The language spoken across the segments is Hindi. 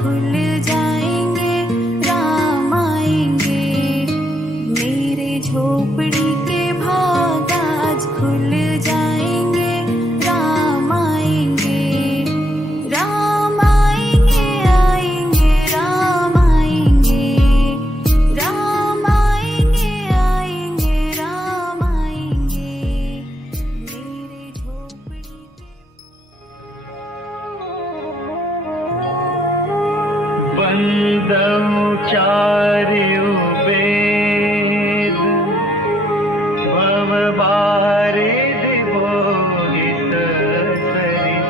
खुल जाएंगे, राम आएंगे। मेरे झोपड़ी के भाग आज खुल जाएंगे, राम आएंगे। राम आएंगे, आएंगे, राम आएंगे। राम आएंगे, आएंगे, राम आएंगे। मेरे झोपड़ी के बंदौ चार्यु वेद भव बारिधि बोहित सरिस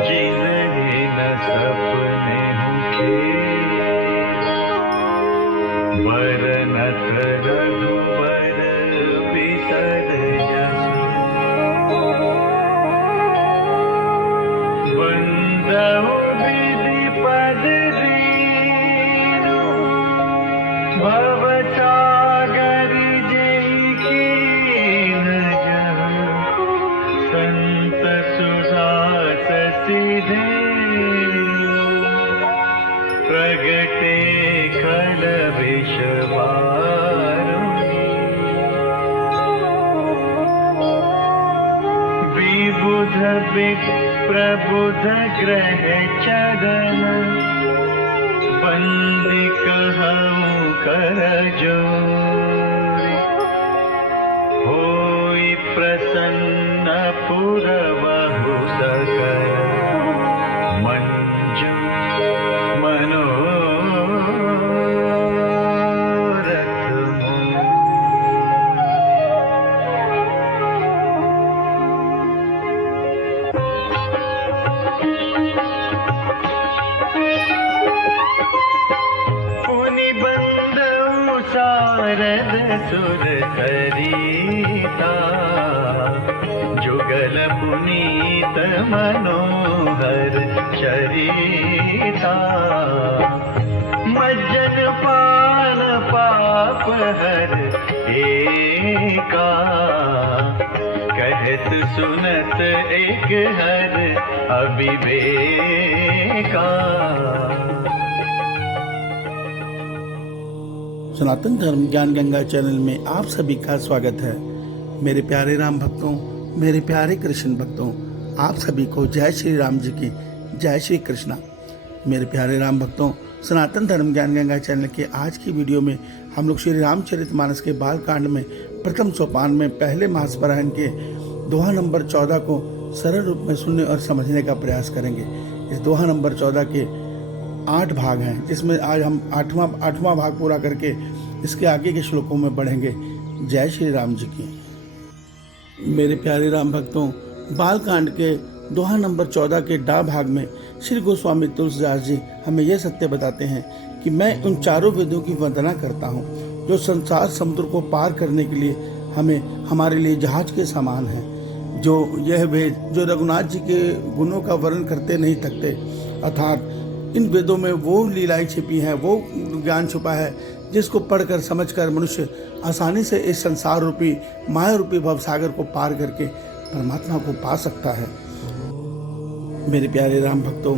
जिन्हि न सपने वरनत रघुवर बिसर जसु बंदौ विधि पद दीनु भव सागर जय कीन जहु संत सुजास सिधे प्रगटे खल विष विबुध विप्रबुध ग्रह चरण बंदी कहूँ कर जोरी होई प्रसन्न पुरबहु सकल मंजू मनोरथ मोर। पुनि बंदौ शारद सुर सरिता जुगल पुनीत मनोहर चरिता मज्जन पान पाप हर एका कहत सुनत एक हर अविवेका। सनातन धर्म ज्ञान गंगा चैनल में आप सभी का स्वागत है। मेरे प्यारे राम भक्तों, मेरे प्यारे कृष्ण भक्तों, आप सभी को जय श्री राम जी की जय श्री कृष्णा। मेरे प्यारे राम भक्तों, सनातन धर्म ज्ञान गंगा चैनल के आज की वीडियो में हम लोग श्री रामचरितमानस के बाल कांड में प्रथम सोपान में पहले मासपरायण के दोहा नंबर 14 को सरल रूप में सुनने और समझने का प्रयास करेंगे। इस दोहा नंबर 14 के 8 भाग हैं, जिसमें आज हम आठवां भाग पूरा करके इसके आगे के श्लोकों में बढ़ेंगे। जय श्री राम जी की। मेरे प्यारे राम भक्तों, बाल कांड के दोहा नंबर 14 के डा भाग में श्री गोस्वामी तुलसीदास जी हमें यह सत्य बताते हैं कि मैं उन चारों वेदों की वंदना करता हूँ जो संसार समुद्र को पार करने के लिए हमारे लिए जहाज के समान है। जो यह वेद जो रघुनाथ जी के गुणों का वर्णन करते नहीं थकते, अर्थात इन वेदों में वो लीलाएं छिपी हैं, वो ज्ञान छुपा है जिसको पढ़कर समझकर मनुष्य आसानी से इस संसार रूपी माया रूपी भवसागर को पार करके परमात्मा को पा सकता है। मेरे प्यारे राम भक्तों,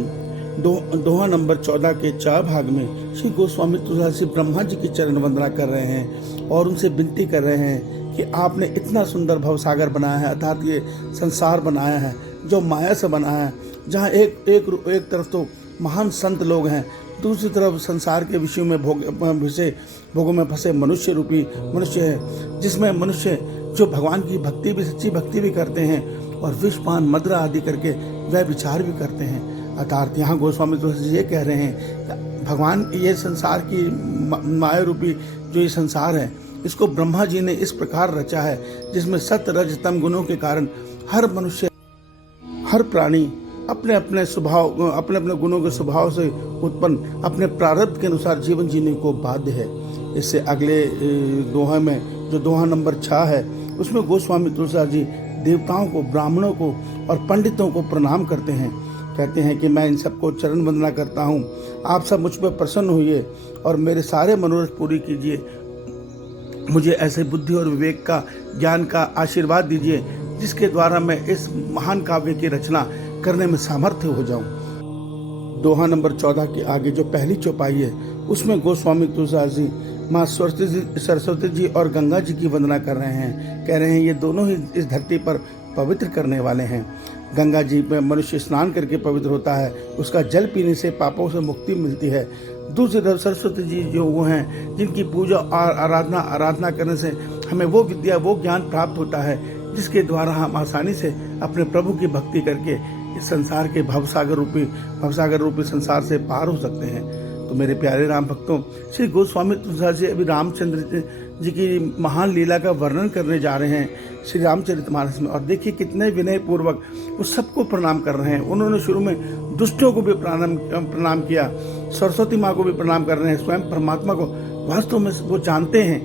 दोहा नंबर 14 के 4 भाग में श्री गोस्वामी तुलसीदास जी ब्रह्मा जी की चरण वंदना कर रहे हैं और उनसे विनती कर रहे हैं कि आपने इतना सुंदर भवसागर बनाया है, अर्थात ये संसार बनाया है जो माया से बना है, जहाँ एक तरफ तो महान संत लोग हैं, दूसरी तरफ संसार के विषयों में भोगों में फंसे मनुष्य है, जिसमें मनुष्य जो भगवान की भक्ति भी सच्ची भक्ति भी करते हैं और विषपान मदिरा आदि करके वह विचार भी करते हैं। अर्थात यहाँ गोस्वामी तुलसी जी ये कह रहे हैं भगवान ये संसार की माया रूपी जो ये संसार है, इसको ब्रह्मा जी ने इस प्रकार रचा है जिसमें सत्य रज तम गुणों के कारण हर मनुष्य हर प्राणी अपने अपने गुणों के स्वभाव से उत्पन्न अपने प्रारब्ध के अनुसार जीवन जीने को बाध्य है। इससे अगले दोहा में जो दोहा नंबर 6 है उसमें गोस्वामी तुलसीदास जी देवताओं को, ब्राह्मणों को और पंडितों को प्रणाम करते हैं। कहते हैं कि मैं इन सबको चरण वंदना करता हूँ, आप सब मुझ पर प्रसन्न होइए और मेरे सारे मनोरथ पूरी कीजिए। मुझे ऐसे बुद्धि और विवेक का ज्ञान का आशीर्वाद दीजिए जिसके द्वारा मैं इस महान काव्य की रचना करने में सामर्थ्य हो जाऊं। दोहा नंबर 14 के आगे जो पहली चौपाई है उसमें गोस्वामी तुलसीदास जी माँ सरस्वती जी और गंगा जी की वंदना कर रहे हैं। कह रहे हैं ये दोनों ही इस धरती पर पवित्र करने वाले हैं। गंगा जी में मनुष्य स्नान करके पवित्र होता है, उसका जल पीने से पापों से मुक्ति मिलती है। दूसरी तरफ सरस्वती जी जो वो हैं जिनकी पूजा और आराधना करने से हमें वो विद्या वो ज्ञान प्राप्त होता है जिसके द्वारा हम आसानी से अपने प्रभु की भक्ति करके इस संसार के भवसागर रूपी संसार से पार हो सकते हैं। तो मेरे प्यारे राम भक्तों, श्री गोस्वामी तुलसीदास जी अभी रामचंद्र जी की महान लीला का वर्णन करने जा रहे हैं श्री रामचरितमानस में। और देखिए कितने विनय पूर्वक वो सबको प्रणाम कर रहे हैं। उन्होंने शुरू में दुष्टों को भी प्रणाम किया, सरस्वती माँ को भी प्रणाम कर रहे हैं, स्वयं परमात्मा को वास्तव में वो जानते हैं।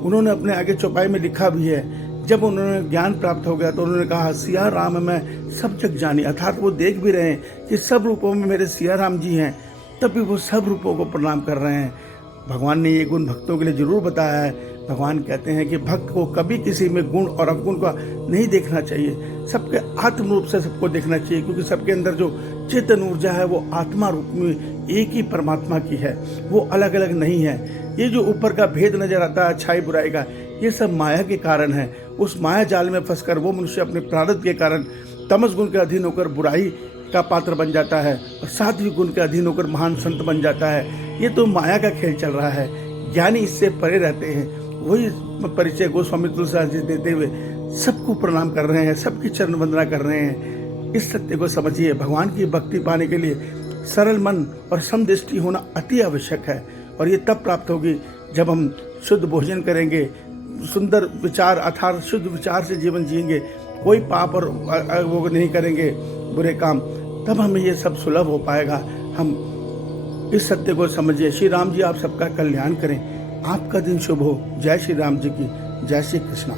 उन्होंने अपने आगे चौपाई में लिखा भी है, जब उन्होंने ज्ञान प्राप्त हो गया तो उन्होंने कहा सिया राम मैं सब जग जानी, अर्थात वो देख भी रहे हैं कि सब रूपों में मेरे सिया राम जी हैं, तब भी वो सब रूपों को प्रणाम कर रहे हैं। भगवान ने ये गुण भक्तों के लिए जरूर बताया है। भगवान कहते हैं कि भक्त को कभी किसी में गुण और अवगुण का नहीं देखना चाहिए, सबके आत्म रूप से सबको देखना चाहिए, क्योंकि सबके अंदर जो चेतन ऊर्जा है वो आत्मा रूप में एक ही परमात्मा की है, वो अलग अलग नहीं है। ये जो ऊपर का भेद नजर आता है अच्छाई बुराई का, ये सब माया के कारण है। उस माया जाल में फंसकर वो मनुष्य अपने प्रारब्ध के कारण तमस गुण के अधीन होकर बुराई का पात्र बन जाता है और सात्विक गुण के अधीन होकर महान संत बन जाता है। ये तो माया का खेल चल रहा है। ज्ञानी इससे परे रहते हैं। वही परिचय गोस्वामी तुलसीदास जी देते हुए सबको प्रणाम कर रहे हैं, सबकी चरण वंदना कर रहे हैं। इस सत्य को समझिए, भगवान की भक्ति पाने के लिए सरल मन और समदृष्टि होना अति आवश्यक है। और ये तब प्राप्त होगी जब हम शुद्ध भोजन करेंगे, सुंदर विचार अर्थात शुद्ध विचार से जीवन जिएंगे, कोई पाप और वो नहीं करेंगे बुरे काम, तब हमें ये सब सुलभ हो पाएगा। हम इस सत्य को समझिए। श्री राम जी आप सबका कल्याण करें, आपका दिन शुभ हो। जय श्री राम जी की जय श्री कृष्णा।